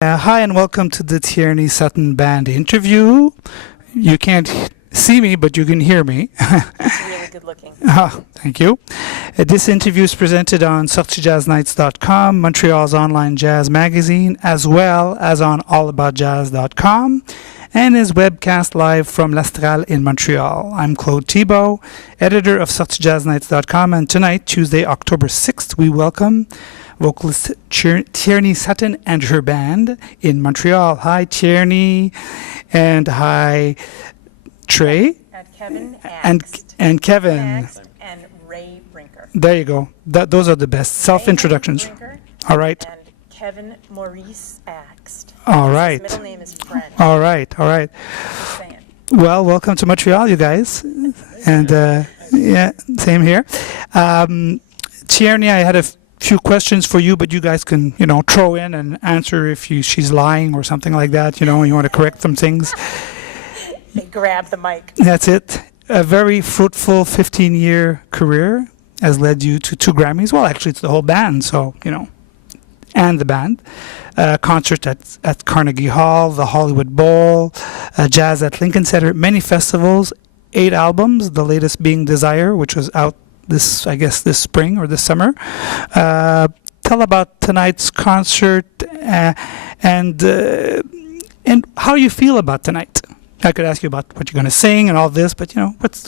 Hi and welcome to the Tierney Sutton Band interview. You can't see me, but you can hear me. It's really good looking. Thank you. This interview is presented on Sortiesjazznights.com, Montreal's online jazz magazine, as well as on allaboutjazz.com, and is webcast live from Astral in Montreal. I'm Claude Thibault, editor of Sortiesjazznights.com, and tonight, Tuesday, October 6th, we welcome vocalist Tierney Sutton and her band in Montreal. Hi, Tierney, and hi, Trey. And Kevin and Kevin. And Ray Brinker. There you go. Those are the best self-introductions. Brinker, all right. And Kevin Maurice Axt. All right. His middle name is French. All right. Just saying. Well, welcome to Montreal, you guys. And yeah, same here. Tierney, I had a few questions for you, but you guys can, throw in and answer if she's lying or something like that. You want to correct some things. They grab the mic. That's it. A very fruitful 15-year career has led you to 2 Grammys. Well, actually, it's the whole band, so, and the band. Concert at Carnegie Hall, the Hollywood Bowl, jazz at Lincoln Center, many festivals, 8 albums, the latest being Desire, which was out this spring or this summer. Tell about tonight's concert and how you feel about tonight. I could ask you about what you're going to sing and all this, but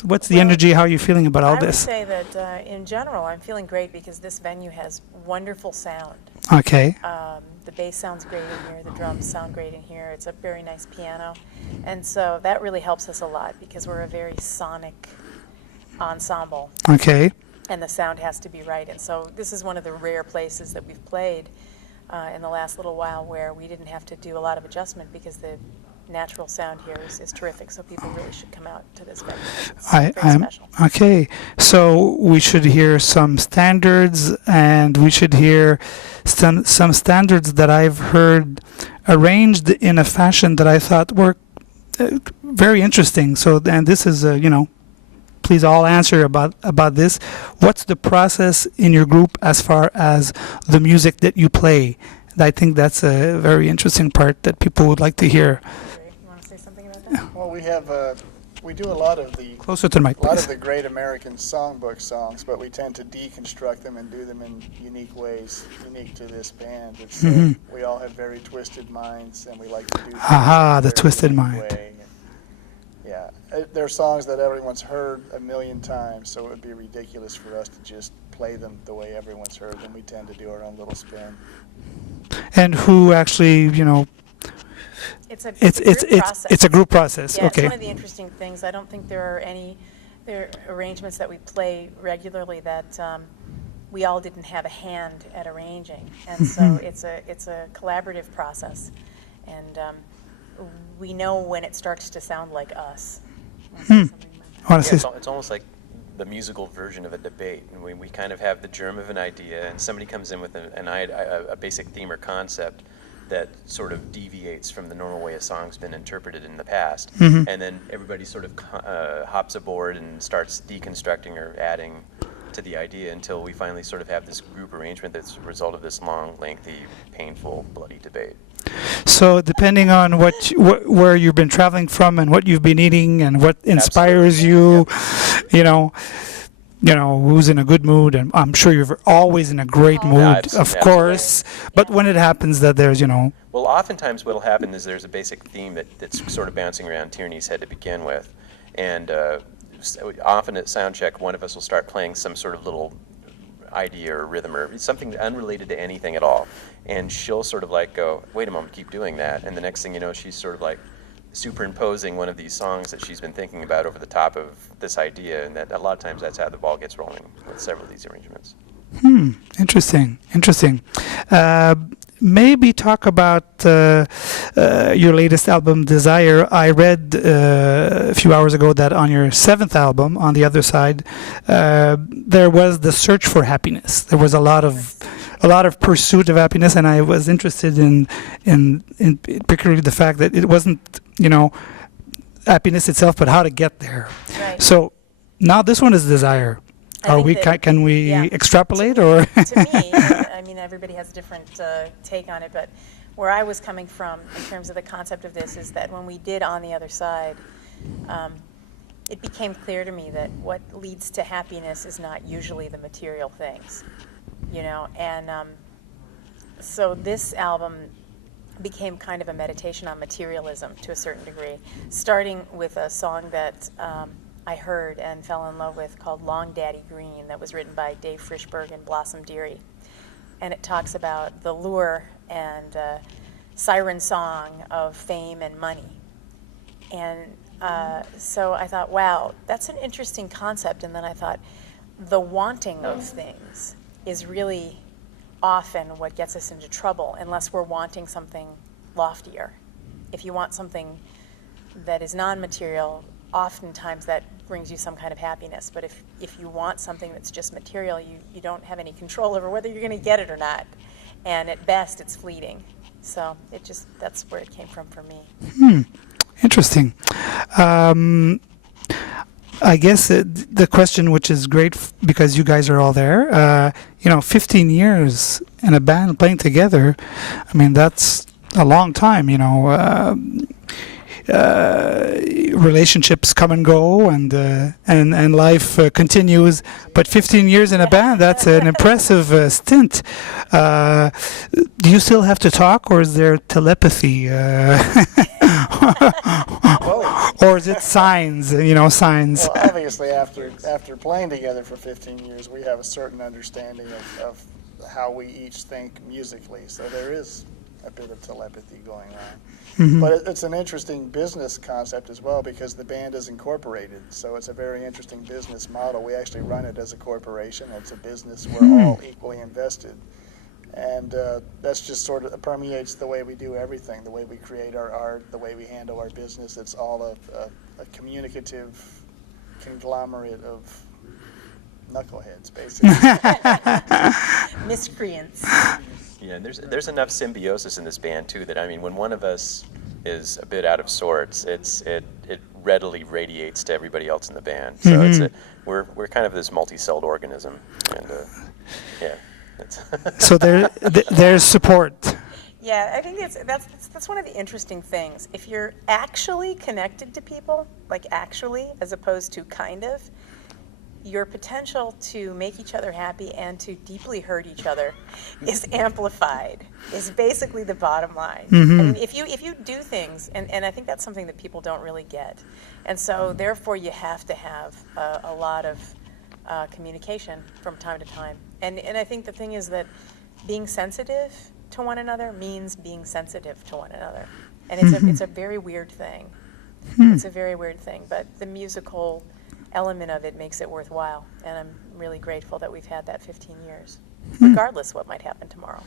what's the energy? How are you feeling about all this? I would say that in general, I'm feeling great because this venue has wonderful sound. Okay. The bass sounds great in here. The drums sound great in here. It's a very nice piano, and so that really helps us a lot because we're a very sonic ensemble. Okay. And the sound has to be right. And so this is one of the rare places that we've played in the last little while where we didn't have to do a lot of adjustment because the natural sound here is terrific. So people really should come out to this venue. It's very special. Okay. So we should hear some standards, and we should hear some standards that I've heard arranged in a fashion that I thought were very interesting. So, and this is, please all answer about this. What's the process in your group as far as the music that you play? I think that's a very interesting part that people would like to hear. You want to say something about that? Well, we do a lot of the Closer to the mic, a lot please. of the great American songbook songs, but we tend to deconstruct them and do them in unique ways, unique to this band. It's we all have very twisted minds, and we like to do things in a the very twisted unique mind. way. Yeah, there are songs that everyone's heard a million times, so it would be ridiculous for us to just play them the way everyone's heard them. We tend to do our own little spin. And who actually, It's a group process. It's a group process. Yeah, Okay. it's one of the interesting things. I don't think there are arrangements that we play regularly that we all didn't have a hand at arranging, and so it's a collaborative process, and we know when it starts to sound like us. It's almost like the musical version of a debate, and we kind of have the germ of an idea, and somebody comes in with a basic theme or concept that sort of deviates from the normal way a song's been interpreted in the past, and then everybody sort of hops aboard and starts deconstructing or adding to the idea until we finally sort of have this group arrangement that's a result of this long, lengthy, painful, bloody debate. So depending on where you've been traveling from and what you've been eating and what inspires you, who's in a good mood, and I'm sure you're always in a great mood, of course. But when it happens that there's, Well, oftentimes what'll happen is there's a basic theme that's sort of bouncing around Tierney's head to begin with, and often at sound check, one of us will start playing some sort of little idea or rhythm or something unrelated to anything at all, and she'll sort of like go, wait a moment, keep doing that, and the next thing you know, she's sort of like superimposing one of these songs that she's been thinking about over the top of this idea, and that a lot of times that's how the ball gets rolling with several of these arrangements. Interesting. Maybe talk about your latest album, Desire. I read a few hours ago that on your 7th album, On the Other Side, there was the search for happiness. There was a lot of pursuit of happiness, and I was interested in particularly the fact that it wasn't, happiness itself, but how to get there. Right. So now this one is Desire. Can we extrapolate or? To me, I mean, everybody has a different take on it, but where I was coming from in terms of the concept of this is that when we did On the Other Side, it became clear to me that what leads to happiness is not usually the material things, you know, and so this album became kind of a meditation on materialism to a certain degree, starting with a song that I heard and fell in love with called Long Daddy Green that was written by Dave Frischberg and Blossom Dearie. And it talks about the lure and siren song of fame and money. And so I thought, wow, that's an interesting concept. And then I thought, the wanting of things is really often what gets us into trouble unless we're wanting something loftier. If you want something that is non-material, oftentimes that brings you some kind of happiness. But if you want something that's just material, you don't have any control over whether you're going to get it or not. And at best, it's fleeting. So that's where it came from for me. Interesting. I guess the question, which is great because you guys are all there, 15 years in a band playing together, I mean, that's a long time, relationships come and go and life continues, but 15 years in a band, that's an impressive stint. Do you still have to talk, or is there telepathy? Or is it signs, signs? Well, obviously, after playing together for 15 years, we have a certain understanding of how we each think musically. So there is a bit of telepathy going on. Mm-hmm. But it's an interesting business concept as well because the band is incorporated. So it's a very interesting business model. We actually run it as a corporation. It's a business. We're all equally invested. And that's just sort of permeates the way we do everything, the way we create our art, the way we handle our business. It's all a communicative conglomerate of knuckleheads, basically. Miscreants. Yeah, there's enough symbiosis in this band too that, I mean, when one of us is a bit out of sorts, it readily radiates to everybody else in the band. So we're kind of this multi-celled organism, and yeah. So there's support. Yeah, I think that's one of the interesting things. If you're actually connected to people, like actually, as opposed to kind of, your potential to make each other happy and to deeply hurt each other is amplified, is basically the bottom line. Mm-hmm. I mean, if you do things, and I think that's something that people don't really get, and so therefore you have to have a lot of communication from time to time. And I think the thing is that being sensitive to one another means being sensitive to one another. And it's a very weird thing. It's a very weird thing, but the musical element of it makes it worthwhile. And I'm really grateful that we've had that 15 years, regardless what might happen tomorrow.